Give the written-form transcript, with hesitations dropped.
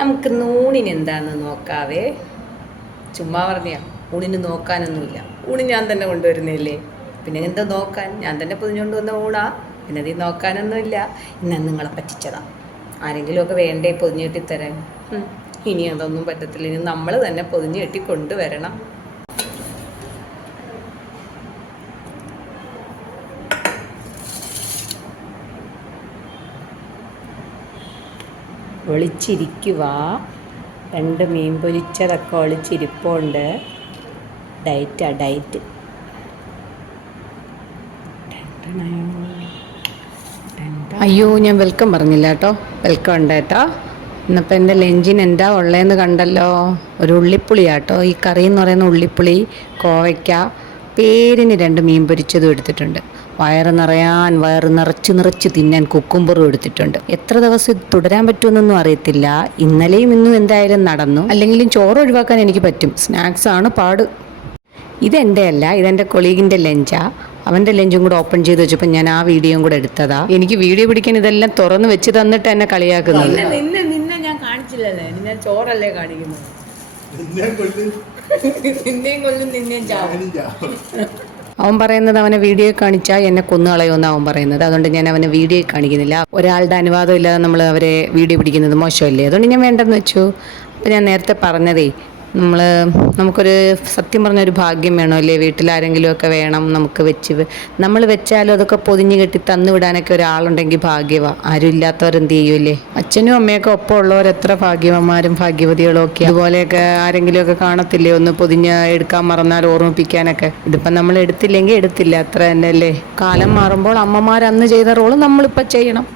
നമുക്ക് ഊണിന് എന്താണെന്ന് നോക്കാവേ. ചുമ്മാ പറഞ്ഞാ ഊണിന് നോക്കാനൊന്നുമില്ല. ഊണ് ഞാൻ തന്നെ കൊണ്ടുവരുന്നില്ലേ, പിന്നെ എന്താ നോക്കാൻ? ഞാൻ തന്നെ പൊതിഞ്ഞുകൊണ്ട് വന്ന ഊണാ, പിന്നെ അതിൽ നോക്കാനൊന്നുമില്ല. ഇന്ന് നിങ്ങളെ പറ്റിച്ചതാ. ആരെങ്കിലുമൊക്കെ വേണ്ടേ പൊതിഞ്ഞ് കെട്ടിത്തരാൻ? ഇനി അതൊന്നും പറ്റത്തില്ല. ഇനി നമ്മൾ തന്നെ പൊതിഞ്ഞ് കെട്ടി കൊണ്ടുവരണം. ഒളിച്ചിരിക്കുക. 2 മീൻ പൊരിച്ചതൊക്കെ ഒളിച്ചിരിപ്പുണ്ട്. ഡയറ്റ്. അയ്യോ, ഞാൻ വെൽക്കം പറഞ്ഞില്ല കേട്ടോ. വെൽക്കം ഉണ്ട് കേട്ടോ. ഇന്നിപ്പോൾ എൻ്റെ ലഞ്ചിന് എന്താ ഉള്ളതെന്ന് കണ്ടല്ലോ. ഒരു ഉള്ളിപ്പുളിയാട്ടോ ഈ കറി എന്ന് പറയുന്ന. ഉള്ളിപ്പുളി, കോവയ്ക്ക, പേരിന് 2 മീൻ പൊരിച്ചതും എടുത്തിട്ടുണ്ട്. വയറ് നിറച്ച് തിന്നാൻ കുക്കുംബറും എടുത്തിട്ടുണ്ട്. എത്ര ദിവസം ഇത് തുടരാൻ പറ്റുമെന്നൊന്നും അറിയത്തില്ല. ഇന്നലെയും ഇന്നും എന്തായാലും നടന്നു. അല്ലെങ്കിലും ചോറ് ഒഴിവാക്കാൻ എനിക്ക് പറ്റും. സ്നാക്സ് ആണ് പാട്. ഇതെൻ്റെ അല്ല, ഇതെൻ്റെ കൊളീഗിൻ്റെ ലഞ്ചാ. അവൻ്റെ ലഞ്ചും കൂടെ ഓപ്പൺ ചെയ്ത് വെച്ചപ്പോൾ ഞാൻ ആ വീഡിയോയും കൂടെ എടുത്തതാ. എനിക്ക് വീഡിയോ പിടിക്കാൻ ഇതെല്ലാം തുറന്ന് വെച്ച് തന്നിട്ട് എന്നെ കളിയാക്കുന്നത്. നിന്നെ ഞാൻ കാണിച്ചില്ലല്ലേ, ഞാൻ ചോറല്ലേ കാണിക്കുന്നത്. നിന്നെയും കൊല്ലും നിന്നെയും ചാവും. അവൻ പറയുന്നത് അവനെ വീഡിയോ കാണിച്ചാൽ എന്നെ കൊന്നുകളയുമെന്ന് അവൻ പറയുന്നത്. അതുകൊണ്ട് ഞാൻ അവനെ വീഡിയോ കാണിക്കുന്നില്ല. ഒരാളുടെ അനുവാദം ഇല്ലാതെ നമ്മൾ അവരെ വീഡിയോ പിടിക്കുന്നത് മോശമല്ലേ. അതുകൊണ്ട് ഞാൻ വേണ്ടെന്ന് വെച്ചു. അപ്പോൾ ഞാൻ നേരത്തെ പറഞ്ഞതേ, നമുക്കൊരു സത്യം പറഞ്ഞൊരു ഭാഗ്യം വേണമല്ലേ. വീട്ടിലാരെങ്കിലുമൊക്കെ വേണം നമുക്ക് നമ്മൾ വെച്ചാലും അതൊക്കെ പൊതിഞ്ഞ് കെട്ടി തന്നു വിടാനൊക്കെ ഒരാളുണ്ടെങ്കിൽ ഭാഗ്യമാണ്. ആരും ഇല്ലാത്തവരെന്ത് ചെയ്യുമല്ലേ. അച്ഛനും അമ്മയൊക്കെ ഒപ്പം ഉള്ളവർ എത്ര ഭാഗ്യവന്മാരും ഭാഗ്യവതികളും ഒക്കെ. അതുപോലെയൊക്കെ ആരെങ്കിലുമൊക്കെ കാണത്തില്ലേ, ഒന്ന് പൊതിഞ്ഞ് എടുക്കാൻ മറന്നാൽ ഓർമ്മിപ്പിക്കാനൊക്കെ. ഇതിപ്പം നമ്മൾ എടുത്തില്ലെങ്കിൽ എടുത്തില്ല, അത്ര തന്നെ അല്ലേ. കാലം മാറുമ്പോൾ അമ്മമാർ അന്ന് ചെയ്ത റോള് നമ്മളിപ്പോൾ ചെയ്യണം.